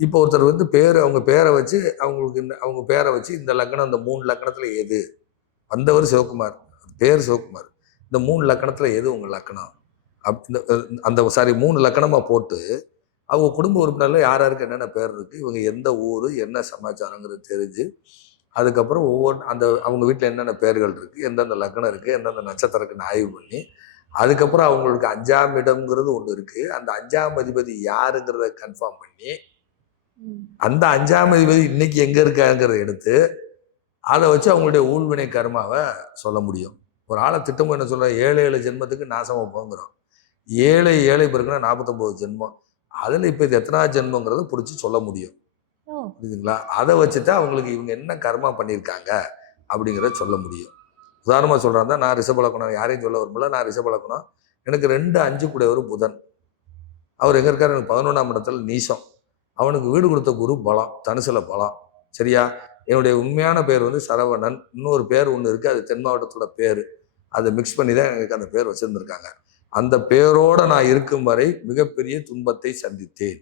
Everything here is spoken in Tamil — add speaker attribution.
Speaker 1: இப்போ ஒருத்தர் வந்து பேர் அவங்க பேரை வச்சு அவங்களுக்கு இந்த அவங்க பேரை வச்சு இந்த லக்னம் இந்த மூணு லக்கணத்தில் எது? வந்தவர் சிவகுமார் பேர் சிவகுமார். இந்த மூணு லக்கணத்தில் எது உங்கள் லக்கணம்? அப் இந்த அந்த சாரி மூணு லக்கணமாக போட்டு அவங்க குடும்ப உறுப்பினரில் யார் யாருக்கு என்னென்ன பேர் இருக்குது இவங்க எந்த ஊர் என்ன சமாச்சாரங்கிறது தெரிஞ்சு அதுக்கப்புறம் ஒவ்வொரு அந்த அவங்க வீட்டில் என்னென்ன பேர்கள் இருக்குது எந்தெந்த லக்னம் இருக்குது எந்தெந்த நட்சத்திரக்குன்னு ஆய்வு பண்ணி அதுக்கப்புறம் அவங்களுக்கு அஞ்சாம் இடம்ங்கிறது ஒன்று இருக்குது அந்த அஞ்சாம் அதிபதி யாருங்கிறத கன்ஃபார்ம் பண்ணி அந்த அஞ்சாம் அதிபதி இன்னைக்கு எங்கே இருக்காங்கிறத எடுத்து அதை வச்சு அவங்களுடைய ஊழ்வினை கர்மாவை சொல்ல முடியும். ஒரு ஆளை திட்டமும் என்ன சொல்ல ஏழு ஏழு ஜென்மத்துக்கு நாசமாக போங்கிறோம் ஏழை ஏழை பிறகுனா நாற்பத்தொம்போது ஜென்மம். அதில் இப்போ இது எத்தனாவது ஜென்மங்கிறத பிடிச்சி சொல்ல முடியும். புரியுதுங்களா? அதை வச்சு தான் அவங்களுக்கு இவங்க என்ன கர்மா பண்ணியிருக்காங்க அப்படிங்கிறத சொல்ல முடியும். உதாரணமாக சொல்கிறாங்க நான் ரிஷபலக்கணம் யாரையும் சொல்ல வரும்ல நான் ரிஷபலக்கணம் எனக்கு ரெண்டு அஞ்சு கூடியவர் புதன். அவர் எங்கே இருக்கார்? எனக்கு பதினொன்றாம் இடத்துல நீசம். அவனுக்கு வீடு கொடுத்த குரு பலம் தனுசில பலம். சரியா? என்னுடைய உண்மையான பேர் வந்து சரவணன். இன்னொரு பேர் ஒன்று இருக்குது அது தென் மாவட்டத்தோட பேர். அதை மிக்ஸ் பண்ணி தான் எனக்கு அந்த பேர் வச்சுருந்துருக்காங்க. அந்த பேரோடு நான் இருக்கும் வரை மிகப்பெரிய துன்பத்தை சந்தித்தேன்.